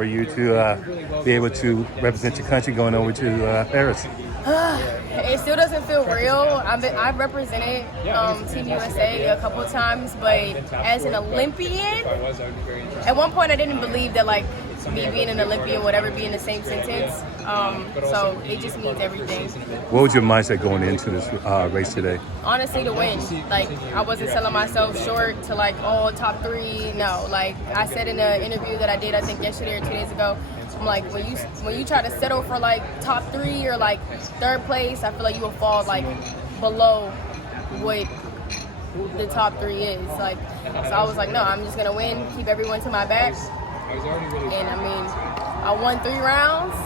For you to be able to represent your country going over to Paris? It still doesn't feel real. I've represented Team USA a couple of times, but as an Olympian, at one point I didn't believe that like me being an Olympian would ever be in the same sentence. So it just means everything. What was your mindset going into this race today? Honestly, to win. Like, I wasn't selling myself short to like, oh, top 3. No, like I said in an interview that I did, I think yesterday or 2 days ago, I'm like, when you try to settle for like top 3 or like 3rd place, I feel like you will fall like below what the top 3 is. Like, so I was like, no, I'm just gonna win, keep everyone to my back. And I mean, I won 3 rounds,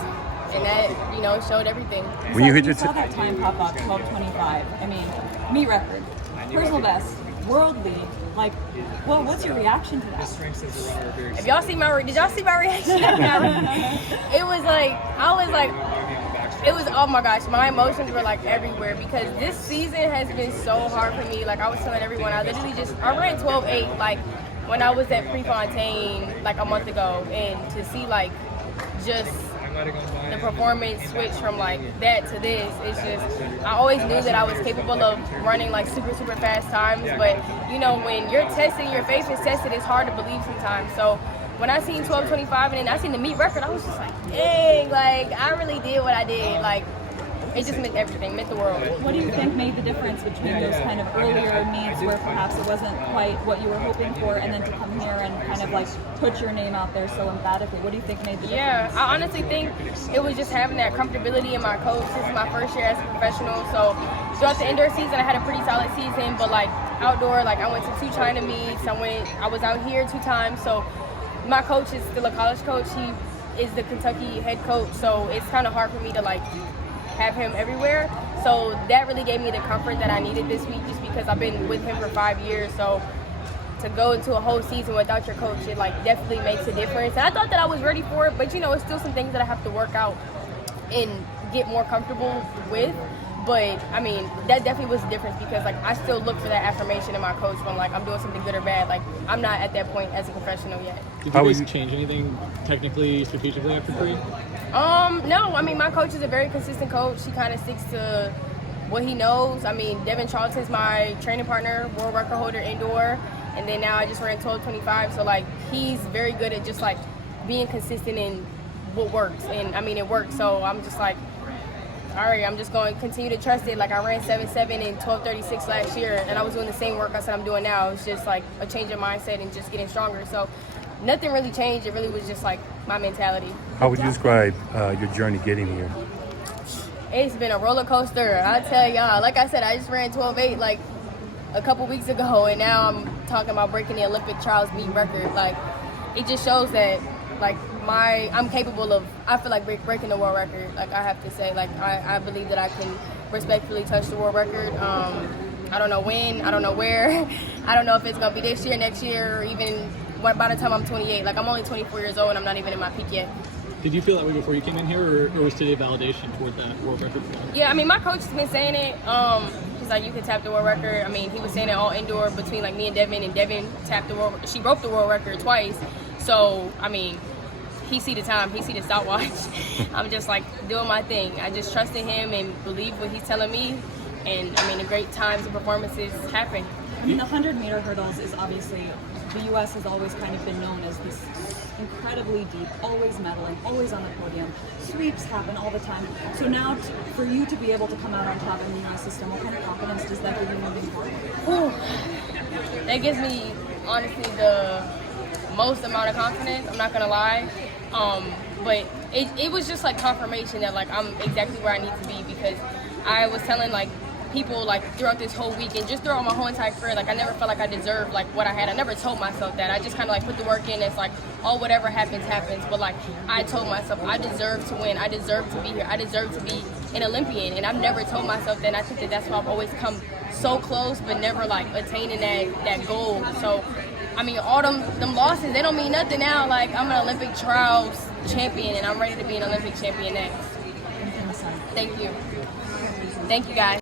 and that, you know, showed everything. When you saw that time pop up, 12:25. I mean, meet record, personal best, world lead. Like, well, what's your reaction to that? If y'all see did y'all see my reaction? It was like, oh my gosh, my emotions were like everywhere because this season has been so hard for me. Like I was telling everyone, I ran 12:8 like when I was at Prefontaine like a month ago, and to see like just the performance switch from like that to this, it's just, I always knew that I was capable of running like super fast times, but you know, when you're tested, your faith is tested, it's hard to believe sometimes. So when I seen 12:25 and then I seen the meet record, I was just like, dang, like I really did what I did. Like it just meant everything, meant the world. What do you think made the difference between those kind of earlier meets where perhaps it wasn't quite what you were hoping for, and then to come here and kind of like put your name out there so emphatically? What do you think made the difference? Yeah, I honestly think it was just having that comfortability in my coach. This is my first year as a professional, so throughout the indoor season I had a pretty solid season, but like outdoor, like I went to 2 China meets, I was out here 2 times, so my coach is still a college coach. He is the Kentucky head coach, so it's kind of hard for me to like have him everywhere. So that really gave me the comfort that I needed this week, just because I've been with him for 5 years. So to go into a whole season without your coach, it like definitely makes a difference. And I thought that I was ready for it, but you know, it's still some things that I have to work out and get more comfortable with. But I mean, that definitely was the difference, because like I still look for that affirmation in my coach when like I'm doing something good or bad. Like I'm not at that point as a professional yet. Did you guys change anything technically, strategically after pre? No, I mean, my coach is a very consistent coach. He kind of sticks to what he knows. I mean, Devin Charlton's my training partner, world record holder indoor, and then now I just ran 12:25. So like he's very good at just like being consistent in what works, and I mean it works. So I'm just like, all right, I'm just going to continue to trust it. Like I ran 7.7 and 12:36 last year, and I was doing the same workouts that I'm doing now. It's just like a change of mindset and just getting stronger. So nothing really changed. It really was just like my mentality. How would you describe your journey getting here? It's been a roller coaster. I tell y'all, like I said, I just ran 12.8 like a couple weeks ago, and now I'm talking about breaking the Olympic trials meet record. Like it just shows that like I'm capable of, I feel like breaking the world record. Like I have to say, like I believe that I can respectfully touch the world record. I don't know when, I don't know where, I don't know if it's gonna be this year, next year, or even by the time I'm 28. Like I'm only 24 years old and I'm not even in my peak yet. Did you feel that way before you came in here, or was today validation toward that world record? Yeah, I mean, my coach has been saying it. He's like, you can tap the world record. I mean, he was saying it all indoor between like me and Devin tapped the world. She broke the world record twice. So I mean, he see the time, he see the stopwatch. I'm just like doing my thing. I just trust in him and believe what he's telling me. And I mean, the great times and performances happen. I mean, the 100-meter hurdles is obviously, the U.S. has always kind of been known as this incredibly deep, always medaling, always on the podium. Sweeps happen all the time. So now, for you to be able to come out on top in the U.S. system, what kind of confidence does that give you moving forward? That gives me, honestly, the most amount of confidence. I'm not gonna lie. But it was just like confirmation that like I'm exactly where I need to be, because I was telling like people like throughout this whole week and just throughout my whole entire career, like I never felt like I deserved like what I had. I never told myself that. I just kind of like put the work in. It's like, oh, whatever happens, happens. But like I told myself I deserve to win. I deserve to be here. I deserve to be an Olympian. And I've never told myself that. And I think that that's why I've always come so close, but never like attaining that goal. So I mean, all them losses, they don't mean nothing now. Like I'm an Olympic trials champion, and I'm ready to be an Olympic champion next. Thank you. Thank you, guys.